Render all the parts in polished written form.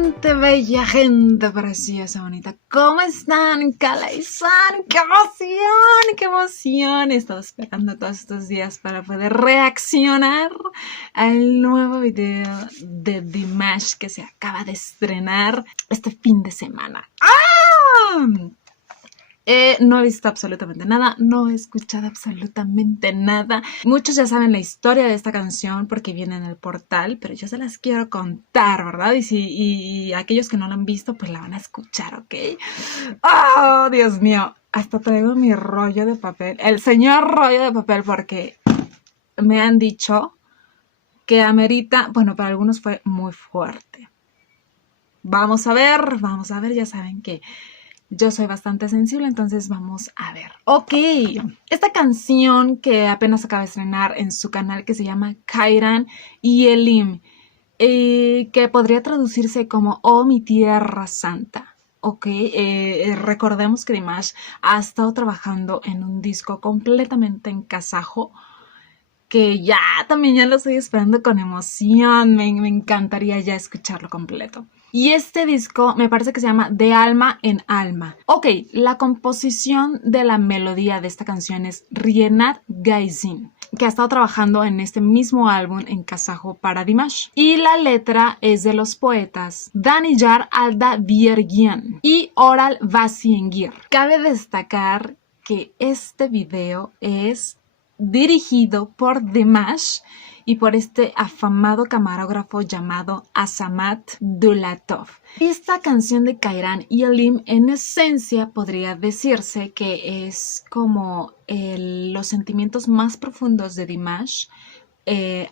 gente bella, gente preciosa, bonita. ¿Cómo están? Calaizán, qué emoción, qué emoción. He estado esperando todos estos días para poder reaccionar al nuevo video de Dimash que se acaba de estrenar este fin de semana. ¡Ah! No he visto absolutamente nada, no he escuchado absolutamente nada. Muchos ya saben la historia de esta canción porque viene en el portal, pero yo se las quiero contar, ¿verdad? Y aquellos que no la han visto, pues la van a escuchar, ¿ok? ¡Oh, Dios mío! Hasta traigo mi rollo de papel, el señor rollo de papel, porque me han dicho que amerita, bueno, para algunos fue muy fuerte. Vamos a ver, ya saben que yo soy bastante sensible, entonces vamos a ver. Ok, esta canción que apenas acaba de estrenar en su canal que se llama Kairan y Elim, que podría traducirse como Oh, mi tierra santa. Ok, recordemos que Dimash ha estado trabajando en un disco completamente en kazajo, que ya también ya lo estoy esperando con emoción, me encantaría ya escucharlo completo. Y este disco me parece que se llama De Alma en Alma. Ok, la composición de la melodía de esta canción es Rienat Gaizin, que ha estado trabajando en este mismo álbum en kazajo para Dimash. Y la letra es de los poetas Daniyar Alda Viergian y Oral Vasiengir. Cabe destacar que este video es dirigido por Dimash y por este afamado camarógrafo llamado Azamat Dulatov. Esta canción de Kairan y Elim en esencia podría decirse que es como los sentimientos más profundos de Dimash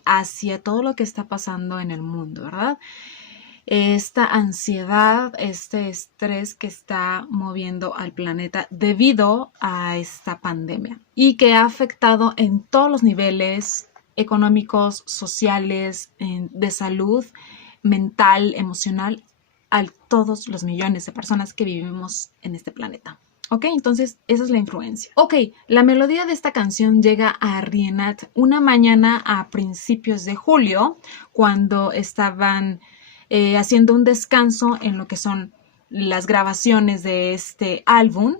hacia todo lo que está pasando en el mundo, ¿verdad? Esta ansiedad, este estrés que está moviendo al planeta debido a esta pandemia y que ha afectado en todos los niveles económicos, sociales, de salud, mental, emocional, a todos los millones de personas que vivimos en este planeta. Ok, entonces esa es la influencia. Ok, la melodía de esta canción llega a Rienat una mañana a principios de julio, cuando estaban haciendo un descanso en lo que son las grabaciones de este álbum.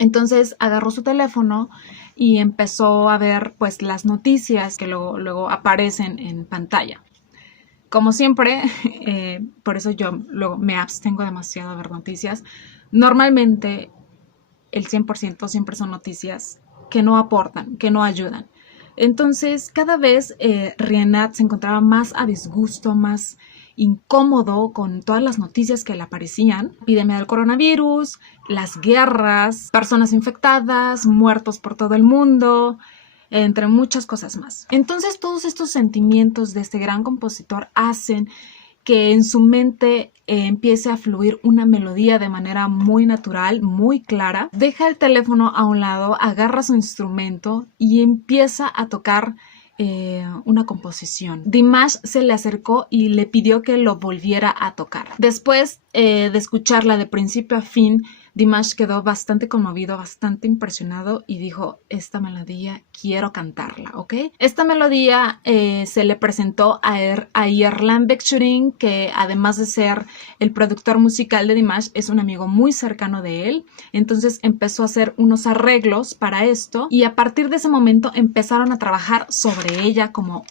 Entonces agarró su teléfono y empezó a ver pues las noticias que luego aparecen en pantalla. Como siempre, por eso yo luego me abstengo demasiado de ver noticias. Normalmente el 100% siempre son noticias que no aportan, que no ayudan. Entonces cada vez Rienat se encontraba más a disgusto, más incómodo con todas las noticias que le aparecían. Epidemia del coronavirus, las guerras, personas infectadas, muertos por todo el mundo, entre muchas cosas más. Entonces todos estos sentimientos de este gran compositor hacen que en su mente empiece a fluir una melodía de manera muy natural, muy clara. Deja el teléfono a un lado, agarra su instrumento y empieza a tocar una composición. Dimash se le acercó y le pidió que lo volviera a tocar. Después de escucharla de principio a fin, Dimash quedó bastante conmovido, bastante impresionado y dijo, esta melodía quiero cantarla, ¿ok? Esta melodía se le presentó a Yerlan Bekchurin, que además de ser el productor musical de Dimash, es un amigo muy cercano de él. Entonces empezó a hacer unos arreglos para esto y a partir de ese momento empezaron a trabajar sobre ella como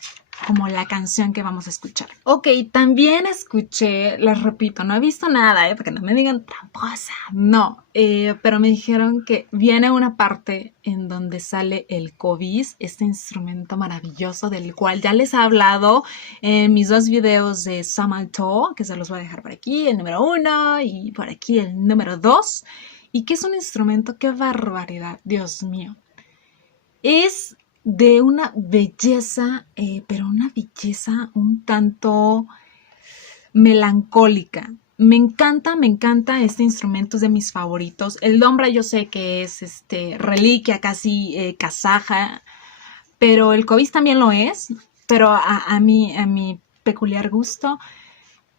la canción que vamos a escuchar. Ok, también escuché, les repito, no he visto nada, porque no me digan tramposa, no, pero me dijeron que viene una parte en donde sale el kovis, este instrumento maravilloso del cual ya les he hablado en mis dos videos de Samalto, que se los voy a dejar por aquí, el número 1 y por aquí el número 2, y que es un instrumento, qué barbaridad, Dios mío. Es de una belleza, pero una belleza un tanto melancólica. Me encanta este instrumento, es de mis favoritos. El dombra yo sé que es reliquia casi kazaja, pero el kovis también lo es, pero a mi peculiar gusto,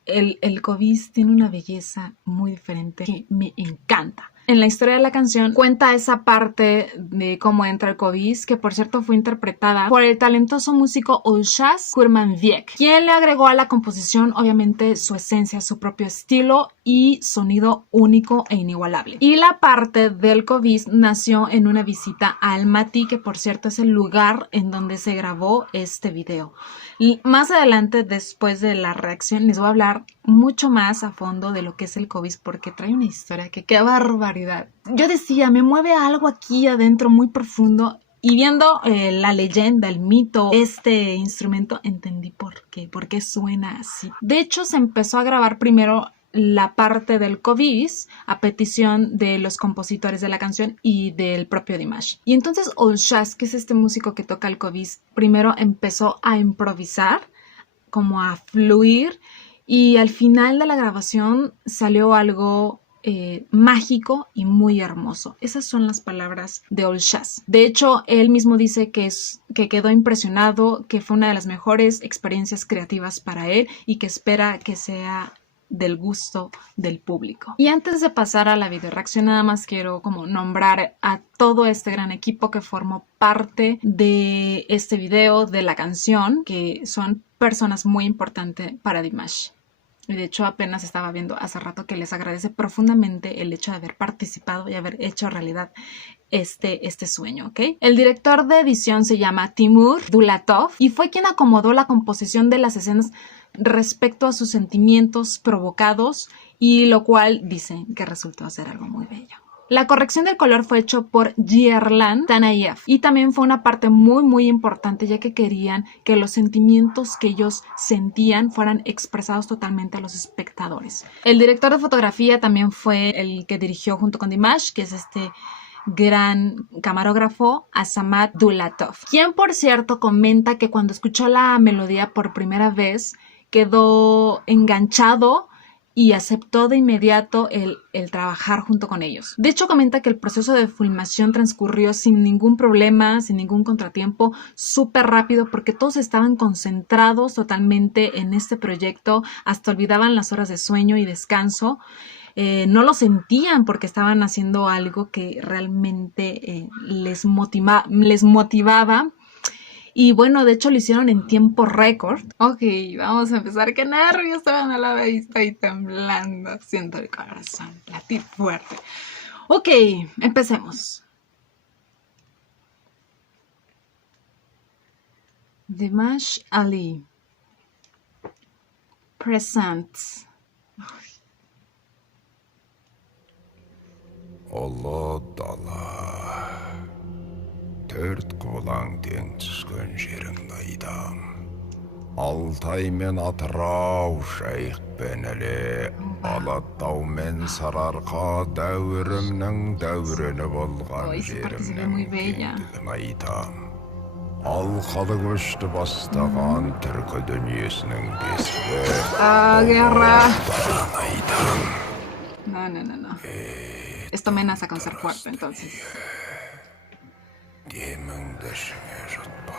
el kovis tiene una belleza muy diferente que me encanta. En la historia de la canción cuenta esa parte de cómo entra el COVID, que por cierto fue interpretada por el talentoso músico Olshas Kurmanviek, quien le agregó a la composición obviamente su esencia, su propio estilo y sonido único e inigualable. Y la parte del COVID nació en una visita a Almaty, que por cierto es el lugar en donde se grabó este video. Y más adelante, después de la reacción, les voy a hablar mucho más a fondo de lo que es el COVID, porque trae una historia que qué barbaridad. Yo decía, me mueve algo aquí adentro muy profundo. Y viendo la leyenda, el mito, este instrumento, entendí por qué suena así. De hecho, se empezó a grabar primero la parte del COVID a petición de los compositores de la canción y del propio Dimash. Y entonces Olshas, que es este músico que toca el COVID, primero empezó a improvisar, como a fluir, y al final de la grabación salió algo mágico y muy hermoso. Esas son las palabras de Olshas. De hecho, él mismo dice que quedó impresionado, que fue una de las mejores experiencias creativas para él y que espera que sea del gusto del público. Y antes de pasar a la video reacción, nada más quiero como nombrar a todo este gran equipo que formó parte de este video, de la canción, que son personas muy importantes para Dimash. Y de hecho apenas estaba viendo hace rato que les agradece profundamente el hecho de haber participado y haber hecho realidad este sueño, ¿ok? El director de edición se llama Timur Dulatov y fue quien acomodó la composición de las escenas respecto a sus sentimientos provocados, y lo cual dicen que resultó ser algo muy bello. La corrección del color fue hecho por Yerlan Tanayev y también fue una parte muy importante, ya que querían que los sentimientos que ellos sentían fueran expresados totalmente a los espectadores. El director de fotografía también fue el que dirigió junto con Dimash, que es este gran camarógrafo, Azamat Dulatov, quien por cierto comenta que cuando escuchó la melodía por primera vez quedó enganchado y aceptó de inmediato el trabajar junto con ellos. De hecho, comenta que el proceso de filmación transcurrió sin ningún problema, sin ningún contratiempo, súper rápido, porque todos estaban concentrados totalmente en este proyecto, hasta olvidaban las horas de sueño y descanso. No lo sentían porque estaban haciendo algo que realmente les motivaba. Y bueno, de hecho lo hicieron en tiempo récord. Ok, vamos a empezar. ¡Qué nervios! Todavía no la veis, estoy temblando. Siento el corazón latir fuerte. Ok, empecemos. Dimash Ali presents. Ұлы дала, төрт қолаң тең түскен жеріңді айдам. Алтай мен Атырау, Жайық пен Іле, Алатау мен Сарыарқа дәуірімнің дәурені болған жерімнің кеңдігін айтам. Алқалы көшті бастаған түркі дүниесінің бесігі даланы айтам. No. Esto amenaza con ser fuerte, entonces. Деміңді ішіңе жұтпа.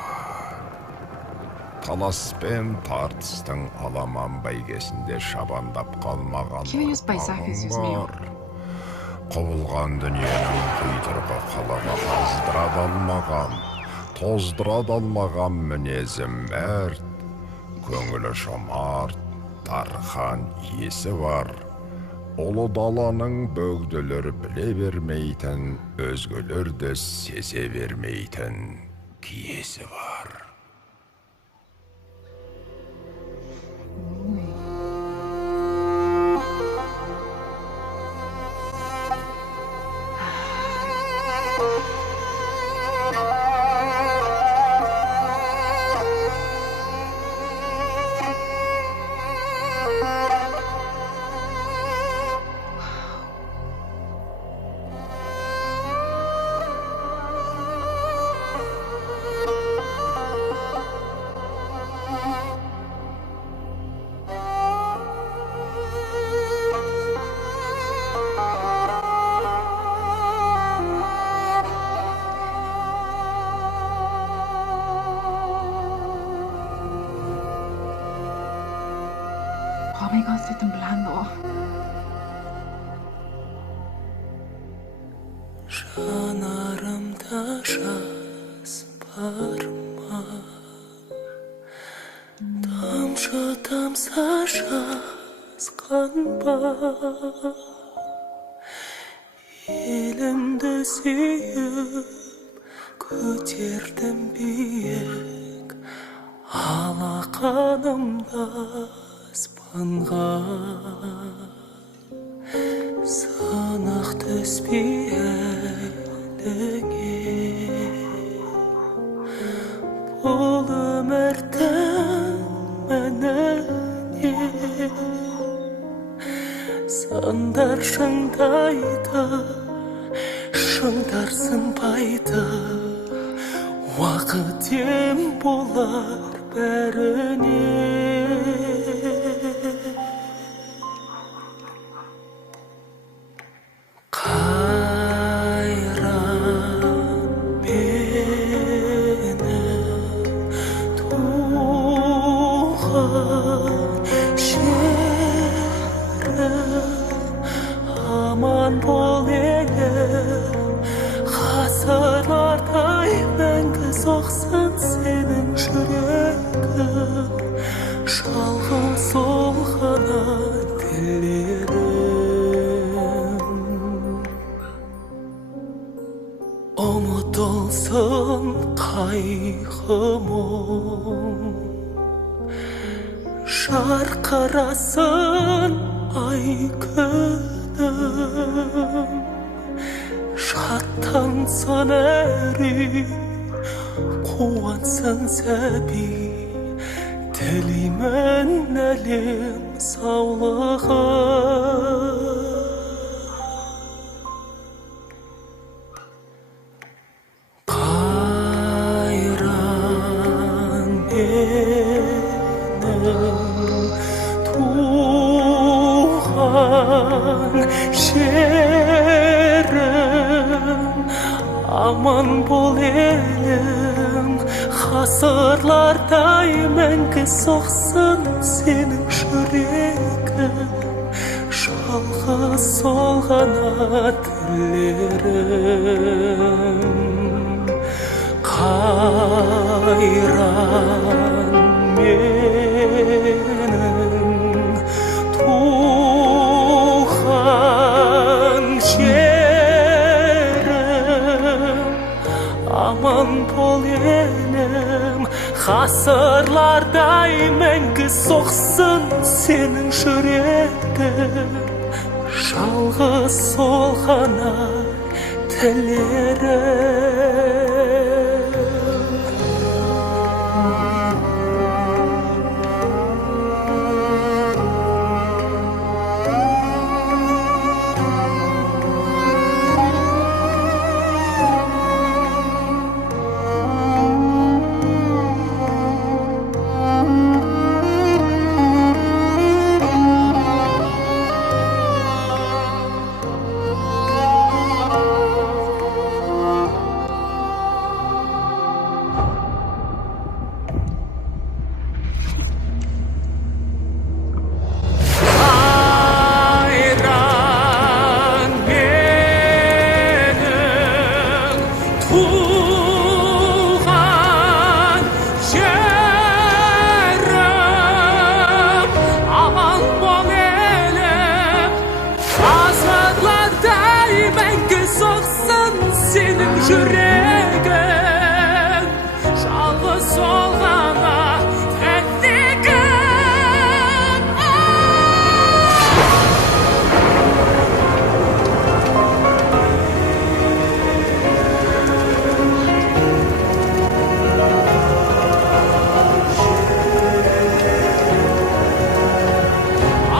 Талас пен тартыстың аламан бәйгесінде шабандап қалмаған ұрпағың бар. Құбылған дүниенің құйтырқы қылығы тоздыра алмаған мінезім мәрт. Көңілі жомарт, дархан есі бар. Ұлы даланың бөгделер біле бермейтін, өзгелерді сезе бермейтін киесі бар. Oh my God, estoy temblando. жанарымда жас бар ма, тамшы тамса жазған ба, елімді сүйіп көтердім биік алақанымда аспанға, сынық түспей әліңе, бұл өмірдің мәніне сындар шыңдайды, шыңдар сынбайды, уақыт ем болар бәріне. Aman бол елім, ғасырлардай мәңгі соқсын сенің жүрегің, жалғыз сол ғана тілерім. Ұмытылсын қайғы мұң, жарқырасын ай күнім, шаттансын әр үй, қуансын сәби, тілеймін әлем саулығы. Қайран менің туған жерім, аман бол елім, ғасырлардай мәңгі соқсын сенің жүрегің, жалғыз сол ғана тілерім. Қайран менің туған жерім, аман бол елім, ғасырлардай мәңгі соқсын сенің жүрегің, жалғыз сол ғана тілерім. Жүрегің, жалғыз сол ғана тілегің.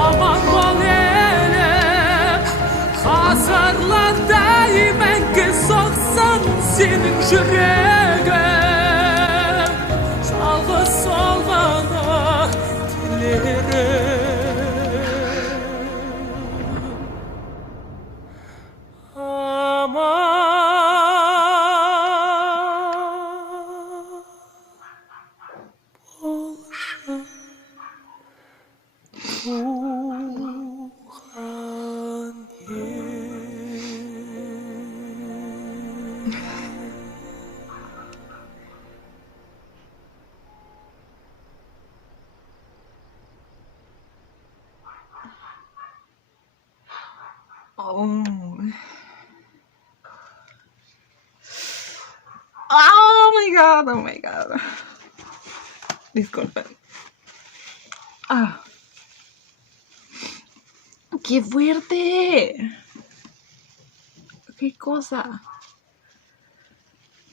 Aman бол елім, ғасырлардай мәңгі соқсын сенің жүрегің, жалғыз сол ғана тілерім. Аман болшы туған ел. God, oh my God. Disculpen. Ah. ¡Qué fuerte! ¡Qué cosa!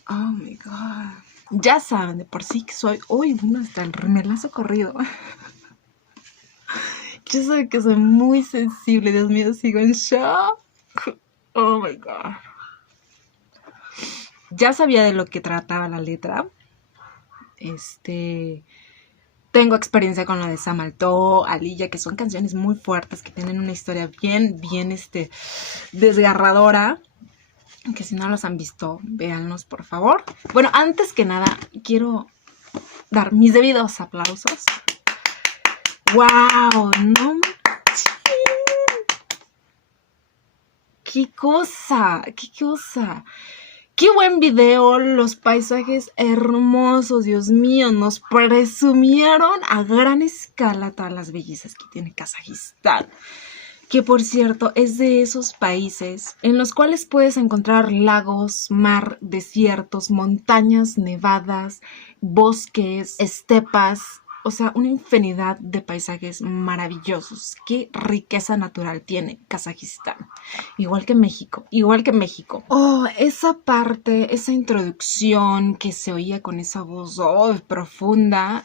Oh my God. Ya saben de por sí que soy hoy uno hasta el remelazo corrido. Yo sé que soy muy sensible, Dios mío, sigo en shock. Oh my God. Ya sabía de lo que trataba la letra. Tengo experiencia con la de Samaltó, Alilla, que son canciones muy fuertes, que tienen una historia bien, desgarradora. Que si no los han visto, véanlos, por favor. Bueno, antes que nada, quiero dar mis debidos aplausos. ¡Wow! ¡No manches! ¡Qué cosa! ¡Qué cosa! ¡Qué buen video! Los paisajes hermosos, Dios mío. Nos presumieron a gran escala todas las bellezas que tiene Kazajistán. Que por cierto es de esos países en los cuales puedes encontrar lagos, mar, desiertos, montañas nevadas, bosques, estepas, o sea, una infinidad de paisajes maravillosos. Qué riqueza natural tiene Kazajistán. Igual que México, igual que México. Oh, esa parte, esa introducción que se oía con esa voz profunda,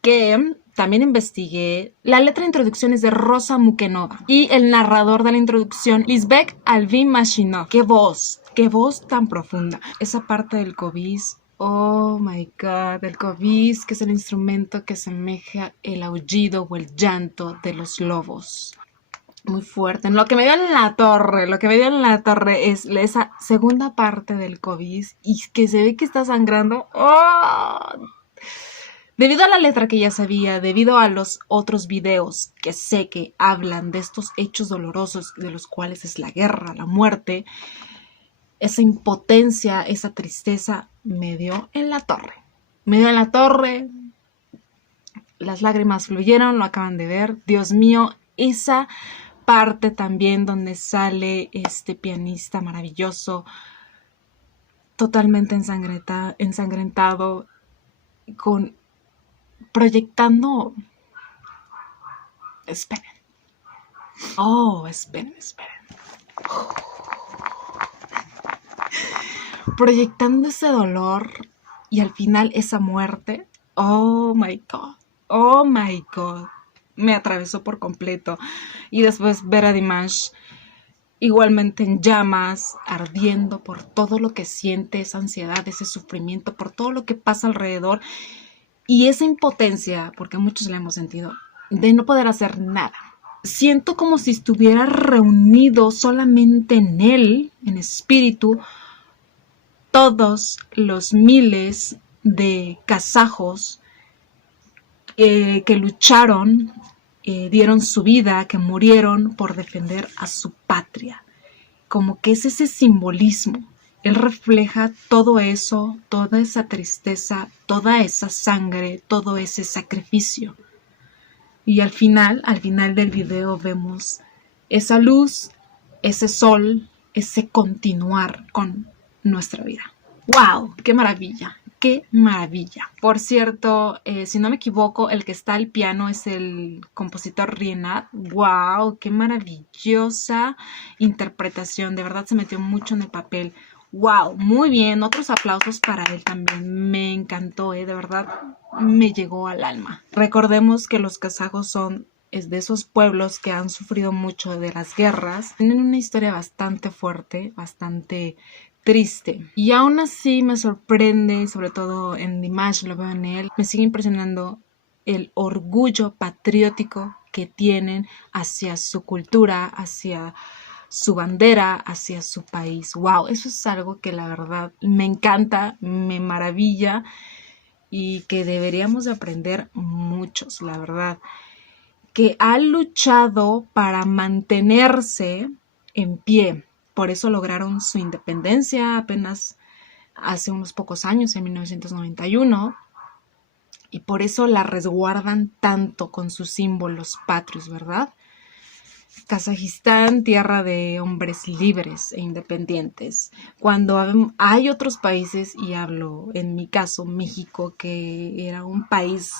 que también investigué. La letra de introducción es de Rosa Mukenova y el narrador de la introducción, Lisbek Alvin Mashinov. ¡Qué voz! ¡Qué voz tan profunda! Esa parte del cobiz, oh my God, el cobiz, que es el instrumento que asemeja el aullido o el llanto de los lobos. Muy fuerte. Lo que me dio en la torre, es esa segunda parte del cobiz y que se ve que está sangrando. ¡Oh! Debido a la letra que ya sabía, debido a los otros videos que sé que hablan de estos hechos dolorosos de los cuales es la guerra, la muerte, esa impotencia, esa tristeza me dio en la torre. Me dio en la torre, las lágrimas fluyeron, lo acaban de ver. Dios mío, esa parte también donde sale este pianista maravilloso, totalmente ensangrentado, proyectando. Esperen. Oh, esperen. Proyectando ese dolor y al final esa muerte. Oh my God. Oh my God. Me atravesó por completo. Y después ver a Dimash igualmente en llamas, ardiendo por todo lo que siente, esa ansiedad, ese sufrimiento, por todo lo que pasa alrededor. Y esa impotencia, porque muchos la hemos sentido, de no poder hacer nada. Siento como si estuviera reunido solamente en él, en espíritu, todos los miles de kazajos que lucharon, dieron su vida, que murieron por defender a su patria. Como que es ese simbolismo. Él refleja todo eso, toda esa tristeza, toda esa sangre, todo ese sacrificio. Y al final del video vemos esa luz, ese sol, ese continuar con nuestra vida. ¡Wow! ¡Qué maravilla! ¡Qué maravilla! Por cierto, si no me equivoco, el que está al piano es el compositor Rienat. ¡Wow! ¡Qué maravillosa interpretación! De verdad se metió mucho en el papel. ¡Wow! Muy bien. Otros aplausos para él también. Me encantó, de verdad me llegó al alma. Recordemos que los kazajos es de esos pueblos que han sufrido mucho de las guerras. Tienen una historia bastante fuerte, bastante triste. Y aún así me sorprende, sobre todo en Dimash, lo veo en él, me sigue impresionando el orgullo patriótico que tienen hacia su cultura, hacia su bandera, hacia su país. ¡Wow! Eso es algo que la verdad me encanta, me maravilla y que deberíamos de aprender muchos, la verdad. Que han luchado para mantenerse en pie. Por eso lograron su independencia apenas hace unos pocos años, en 1991. Y por eso la resguardan tanto con sus símbolos patrios, ¿verdad? Kazajistán, tierra de hombres libres e independientes. Cuando hay otros países, y hablo en mi caso México, que era un país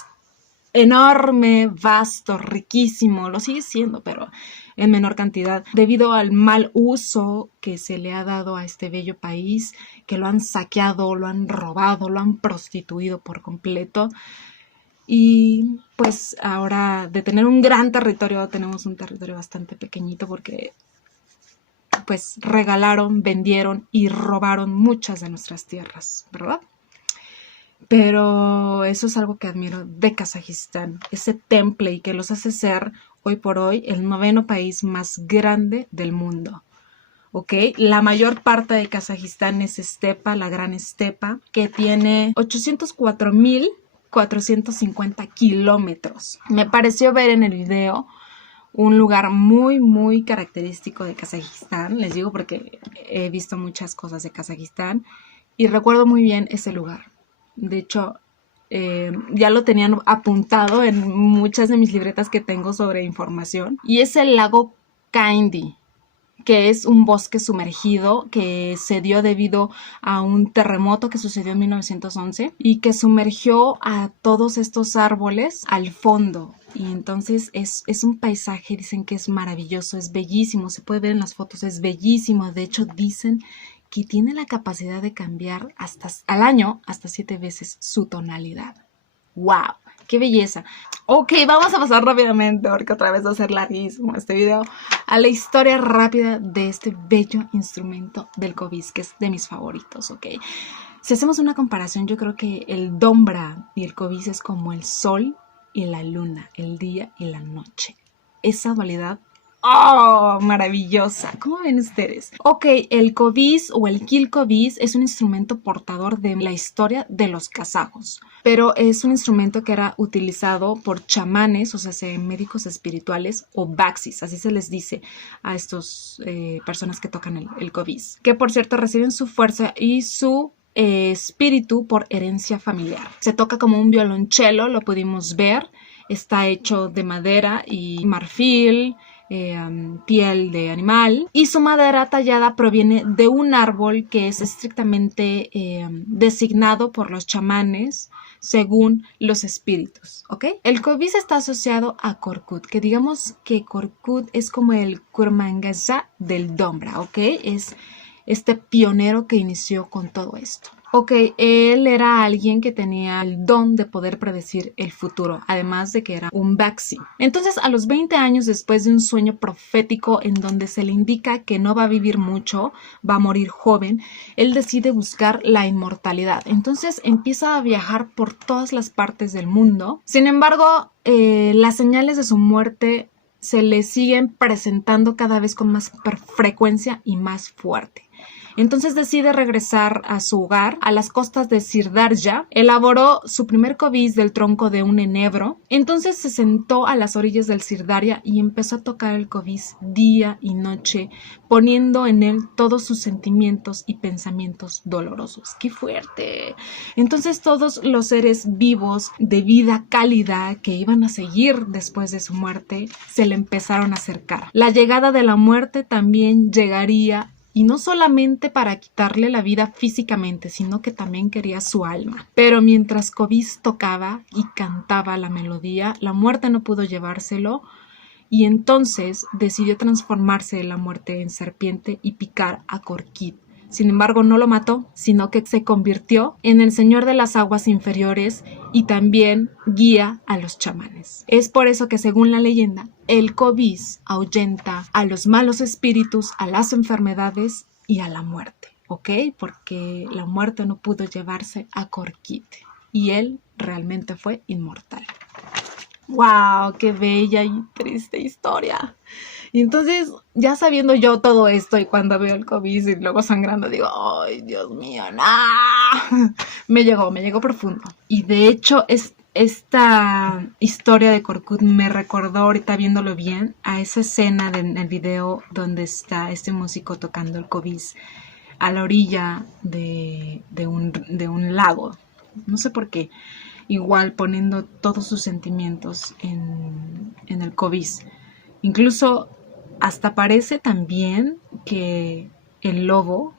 enorme, vasto, riquísimo, lo sigue siendo, pero en menor cantidad, debido al mal uso que se le ha dado a este bello país, que lo han saqueado, lo han robado, lo han prostituido por completo. Y pues ahora de tener un gran territorio, tenemos un territorio bastante pequeñito porque pues regalaron, vendieron y robaron muchas de nuestras tierras, ¿verdad? Pero eso es algo que admiro de Kazajistán, ese temple y que los hace ser hoy por hoy el 9º país más grande del mundo. ¿Ok? La mayor parte de Kazajistán es estepa, la gran estepa, que tiene 804.450 kilómetros. Me pareció ver en el video un lugar muy, muy característico de Kazajistán. Les digo porque he visto muchas cosas de Kazajistán y recuerdo muy bien ese lugar. De hecho, ya lo tenían apuntado en muchas de mis libretas que tengo sobre información. Y es el lago Kaindy, que es un bosque sumergido que se dio debido a un terremoto que sucedió en 1911 y que sumergió a todos estos árboles al fondo. Y entonces es un paisaje, dicen que es maravilloso, es bellísimo, se puede ver en las fotos, es bellísimo. De hecho, dicen que tiene la capacidad de cambiar al año hasta 7 veces su tonalidad. ¡Wow! ¡Qué belleza! Ok, vamos a pasar rápidamente, porque otra vez va a ser larguísimo este video, a la historia rápida de este bello instrumento del kovis, que es de mis favoritos, ¿ok? Si hacemos una comparación, yo creo que el dombra y el kovis es como el sol y la luna, el día y la noche. Esa dualidad, ¡oh! Maravillosa. ¿Cómo ven ustedes? Ok, el kovis o el kilkovis es un instrumento portador de la historia de los kazajos, pero es un instrumento que era utilizado por chamanes, o sea, médicos espirituales o baxis, así se les dice a estos personas que tocan el kovis, que por cierto reciben su fuerza y su espíritu por herencia familiar. Se toca como un violonchelo, lo pudimos ver, está hecho de madera y marfil, piel de animal, y su madera tallada proviene de un árbol que es estrictamente designado por los chamanes según los espíritus, ¿ok? El kovis está asociado a Korkut, que digamos que Korkut es como el Kurmangasa del dombra, ¿ok? Es este pionero que inició con todo esto. Ok, él era alguien que tenía el don de poder predecir el futuro, además de que era un baxi. Entonces, a los 20 años después de un sueño profético en donde se le indica que no va a vivir mucho, va a morir joven, él decide buscar la inmortalidad. Entonces, empieza a viajar por todas las partes del mundo. Sin embargo, las señales de su muerte se le siguen presentando cada vez con más frecuencia y más fuerte. Entonces decide regresar a su hogar, a las costas de Sirdarya. Elaboró su primer kovis del tronco de un enebro. Entonces se sentó a las orillas del Sirdarya y empezó a tocar el kovis día y noche, poniendo en él todos sus sentimientos y pensamientos dolorosos. ¡Qué fuerte! Entonces todos los seres vivos de vida cálida que iban a seguir después de su muerte se le empezaron a acercar. La llegada de la muerte también llegaría, y no solamente para quitarle la vida físicamente, sino que también quería su alma. Pero mientras kovis tocaba y cantaba la melodía, la muerte no pudo llevárselo y entonces decidió transformarse de la muerte en serpiente y picar a Korkut. Sin embargo, no lo mató, sino que se convirtió en el señor de las aguas inferiores y también guía a los chamanes. Es por eso que, según la leyenda, el kovis ahuyenta a los malos espíritus, a las enfermedades y a la muerte, ¿ok? Porque la muerte no pudo llevarse a Korkut y él realmente fue inmortal. ¡Wow! ¡Qué bella y triste historia! Y entonces, ya sabiendo yo todo esto y cuando veo el kovis y luego sangrando, digo, ¡ay, Dios mío, no! Me llegó profundo. Y de hecho, esta historia de Korkut me recordó, ahorita viéndolo bien, a esa escena en el video donde está este músico tocando el kovis a la orilla de un lago. No sé por qué. Igual poniendo todos sus sentimientos en el kovis. Incluso hasta parece también que el lobo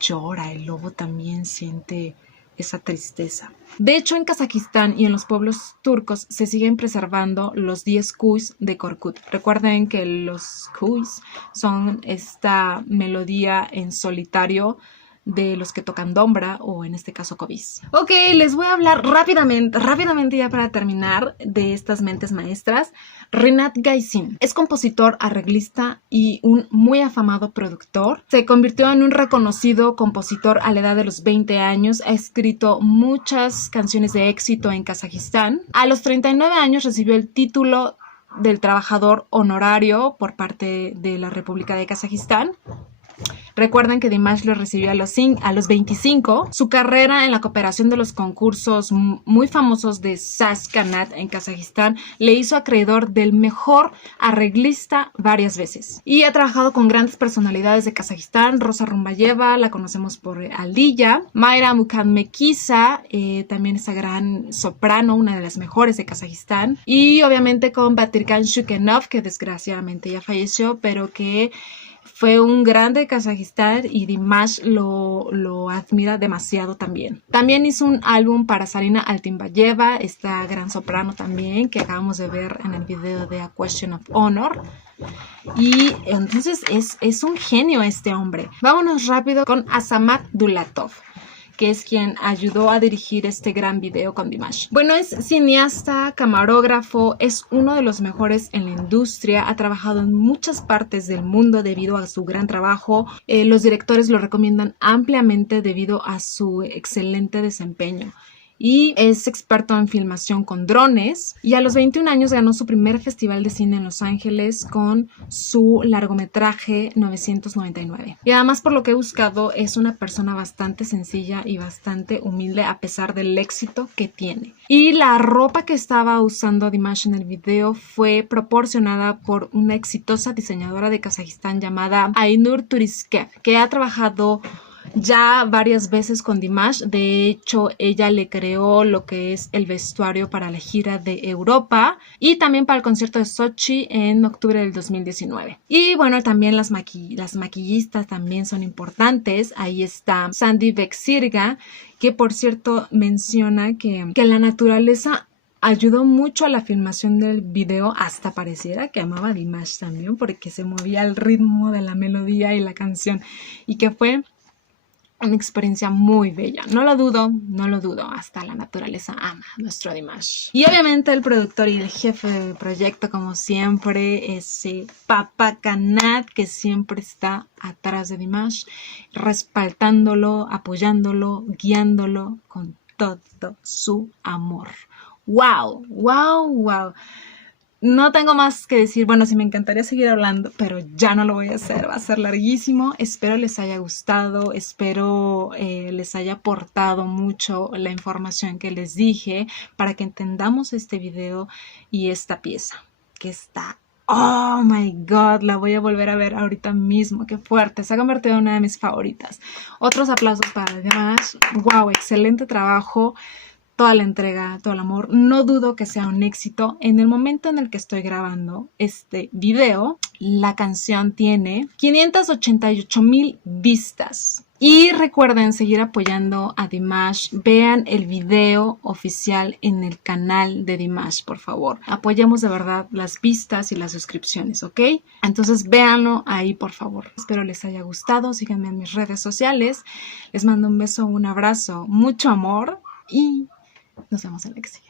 llora, el lobo también siente esa tristeza. De hecho, en Kazajistán y en los pueblos turcos se siguen preservando los 10 kuys de Korkut. Recuerden que los kuys son esta melodía en solitario de los que tocan dombra o en este caso kovis. Ok, les voy a hablar rápidamente ya para terminar de estas mentes maestras. Rinat Gaysin es compositor, arreglista y un muy afamado productor. Se convirtió en un reconocido compositor a la edad de los 20 años. Ha escrito muchas canciones de éxito en Kazajistán. A los 39 años recibió el título del trabajador honorario por parte de la República de Kazajistán. Recuerden que Dimash lo recibió a los 25. Su carrera en la cooperación de los concursos muy famosos de SAS Kanat en Kazajistán le hizo acreedor del mejor arreglista varias veces. Y ha trabajado con grandes personalidades de Kazajistán. Rosa Rumbayeva, la conocemos por Aliyah. Mayra Mukadmekisa, también esa gran soprano, una de las mejores de Kazajistán. Y obviamente con Batyrkan Shukenov, que desgraciadamente ya falleció, pero que fue un grande de Kazajistán y Dimash lo admira demasiado también. También hizo un álbum para Zarina Altimbayeva, esta gran soprano también, que acabamos de ver en el video de A Question of Honor. Y entonces es un genio este hombre. Vámonos rápido con Azamat Dulatov, que es quien ayudó a dirigir este gran video con Dimash. Bueno, es cineasta, camarógrafo, es uno de los mejores en la industria, ha trabajado en muchas partes del mundo debido a su gran trabajo. Los directores lo recomiendan ampliamente debido a su excelente desempeño. Y es experto en filmación con drones y a los 21 años ganó su primer festival de cine en Los Ángeles con su largometraje 999. Y además, por lo que he buscado, es una persona bastante sencilla y bastante humilde a pesar del éxito que tiene. Y la ropa que estaba usando Dimash en el video fue proporcionada por una exitosa diseñadora de Kazajistán llamada Aynur Turiskev, que ha trabajado ya varias veces con Dimash. De hecho, ella le creó lo que es el vestuario para la gira de Europa y también para el concierto de Sochi en octubre del 2019. Y bueno, también las maquillistas también son importantes. Ahí está Sandy Bexirga, que por cierto menciona que la naturaleza ayudó mucho a la filmación del video, hasta pareciera que amaba a Dimash también porque se movía al ritmo de la melodía y la canción, y que fue una experiencia muy bella. No lo dudo, hasta la naturaleza ama a nuestro Dimash. Y obviamente el productor y el jefe del proyecto, como siempre, es Papa Kanat, que siempre está atrás de Dimash, respaldándolo, apoyándolo, guiándolo con todo su amor. ¡Wow! ¡Wow! ¡Wow! No tengo más que decir. Bueno, sí me encantaría seguir hablando, pero ya no lo voy a hacer. Va a ser larguísimo. Espero les haya gustado. Espero les haya aportado mucho la información que les dije para que entendamos este video y esta pieza que está... ¡Oh, my God! La voy a volver a ver ahorita mismo. ¡Qué fuerte! Se ha convertido en una de mis favoritas. Otros aplausos para Dimash. ¡Wow! Excelente trabajo. Toda la entrega, todo el amor. No dudo que sea un éxito. En el momento en el que estoy grabando este video, la canción tiene 588,000 vistas. Y recuerden seguir apoyando a Dimash. Vean el video oficial en el canal de Dimash, por favor. Apoyemos de verdad las vistas y las suscripciones, ¿ok? Entonces véanlo ahí, por favor. Espero les haya gustado. Síganme en mis redes sociales. Les mando un beso, un abrazo, mucho amor y nos vemos en la que sigue.